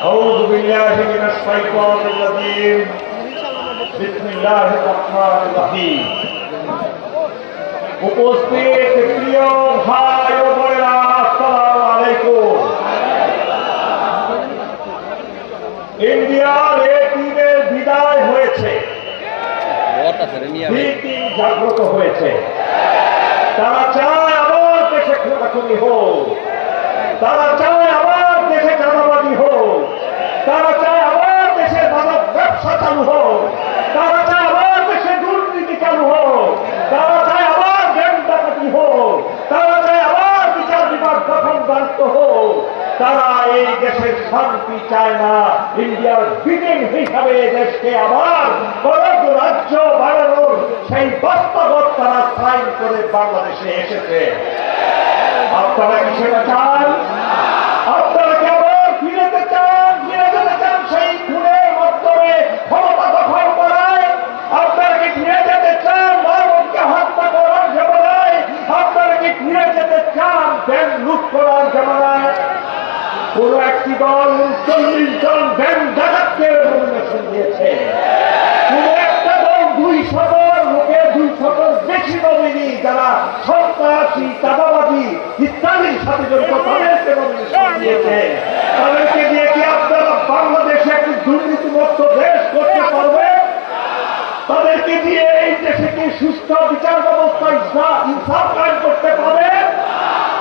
أعوذ بالله من الشيطان الرجيم بسم الله الرحمن الرحيم উপস্থিত প্রিয় ভাই ও বোনেরা আসসালামু আলাইকুম। ইন্ডিয়ার এই টিমের বিদায় হয়েছে, টিম জাগ্রত হয়েছে। তারা চায় আবার দেশে খুনাখুনি হোক, তারা চায় আবার দেশে চাঁদাবাজি হোক, তারা চায় আবার দেশে মাদক ব্যবসা চালু হোক, তারা চায় আবার দেশে দুর্নীতি চালু হোক, তারা চায় আবার ব্যাংক ডাকাতি হোক, তারা চায় আবার বিচার বিভাগ গঠন ব্যর্থ হোক। তারা এই দেশের শান্তি চায় না। ইন্ডিয়ার বিডিং হিসাবে দেশকে আবার বড় রাজ্য বাড়ানোর সেই বাস্তবত তারা সাইন করে বাংলাদেশে এসেছে। আপনারা কি সেটা চান? আপনারা কি আবার ফিরে যেতে চান? ফিরে যেতে চান সেই খুনের মাধ্যমে ক্ষমতা দখল করায়? আপনারা কি ফিরে যেতে চান মানবকে হত্যা করার জমানায়? আপনারা কি ফিরে যেতে চান ব্যাংক লুট করার জমানায়? কোন একটি দল 40 জন ব্যাংক ডাকাতকে নমিনেশন দিয়েছে, কোন একটা দল 200 লোকের 200 বেশি নমিনি যারা সন্ত্রাসী চাঁদাবাজি ইত্যাদির সাথে জড়িত তাদেরকে নমিনেশন দিয়েছে। তাদেরকে দিয়ে কি আপনারা বাংলাদেশে একটি দুর্নীতিমুক্ত দেশ করতে পারবেন? তাদেরকে দিয়ে এই দেশে কি সুস্থ বিচার ব্যবস্থা ইনসাফ কায়েম করতে পারবেন?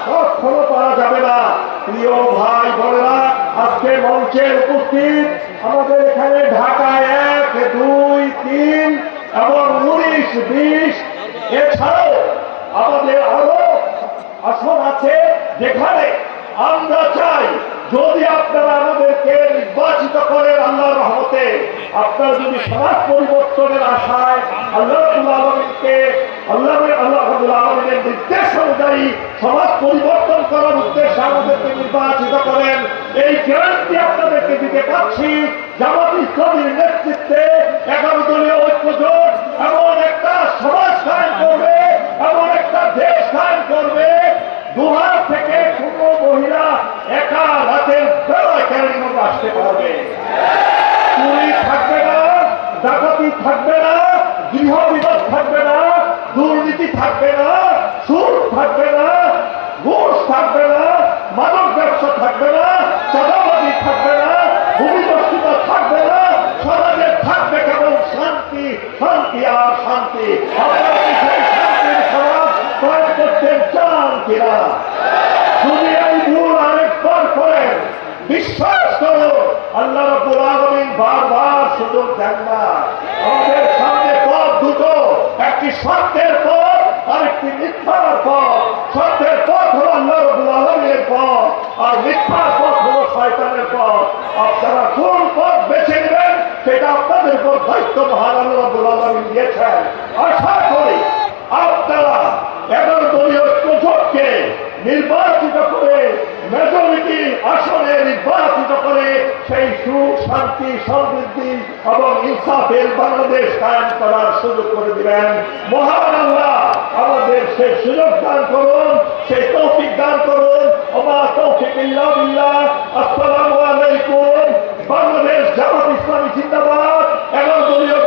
কখনো পারা যাবে না। প্রিয় ভাই বোনেরা, আজকে মঞ্চে উপস্থিত আমাদের এখানে ঢাকায় 1, 2, 3 এবং 19, 20 এছাড়াও আমাদের আরো আসন আছে, যেখানে আমরা চাই যদি আপনারা আমাদেরকে নির্বাচিত করেন আল্লাহর রহমতে, আপনারা যদি সমাজ পরিবর্তনের আশায় আল্লাহ রাব্বুল আলামিনকে আল্লাহ রাব্বুল আলামিনের নির্দেশ অনুযায়ী সমাজ পরিবর্তন করার উদ্দেশ্যে আমাদেরকে নির্বাচিত করেন, এই গ্যারান্টি আপনাদেরকে দিতে পারছি। জামাত ইসলামীর নেতৃত্বে 11 দলীয় ঐক্যজোট এমন একটা সমাজ কায়েম করবে, এমন একটা দেশ কায়েম করবে, দুহার থেকে কোনো মহিলা একা রাতের বেলায় কেরানীগঞ্জ আসতে পারবে। চুরি থাকবে না, ডাকাতি থাকবে না, গৃহ বিবাদ থাকবে না, দুর্নীতি থাকবে না, সুদ থাকবে না, ঘুষ থাকবে না, মাদক ব্যবসা থাকবে না, চাঁদাবাজি থাকবে না, ভূমিদস্যুতা থাকবে না, সমাজে থাকবে কেবল শান্তি, শান্তি আর শান্তি। আপনারা কি সেই শান্তির সমাজ তৈরি করতে চান কিনা? যদি এই ভুল আরেকবার করেন, বিশ্বাস করো আল্লাহ রাব্বুল আলামিন বারবার সুযোগ দেন না। আমাদের সামনে পথ দুটো, একটি সত্যের পথ আর একটি মিথ্যার পথ। সত্যের পথ হলো আল্লাহ রাব্বুল আলামিনের পথ, আর মিথ্যার পথ হলো শয়তানের পথ। আপনারা কোন পথ বেছে নেবেন সেটা আপনাদের উপর দায়িত্ব মহান আল্লাহ রাব্বুল আলামিন দিয়েছেন। আশা করি আপনারা 11 দলীয় ঐক্যজোটকে নির্বাচিত করে, মেজরিটি আসনে নির্বাচিত করে সেই সুখ, শান্তি, সমৃদ্ধি এবং ইনসাফের বাংলাদেশ কায়েম করার সুযোগ করে দিবেন। মহান আল্লাহ আমাদের সেই সুযোগ দান করুন, সেই তৌফিক দান করুন। ওমা তৌফিক ইল্লা বিল্লাহ। আসসালামু আলাইকুম। বাংলাদেশ জামাত ইসলামী জিন্দাবাদ। 11 দলীয়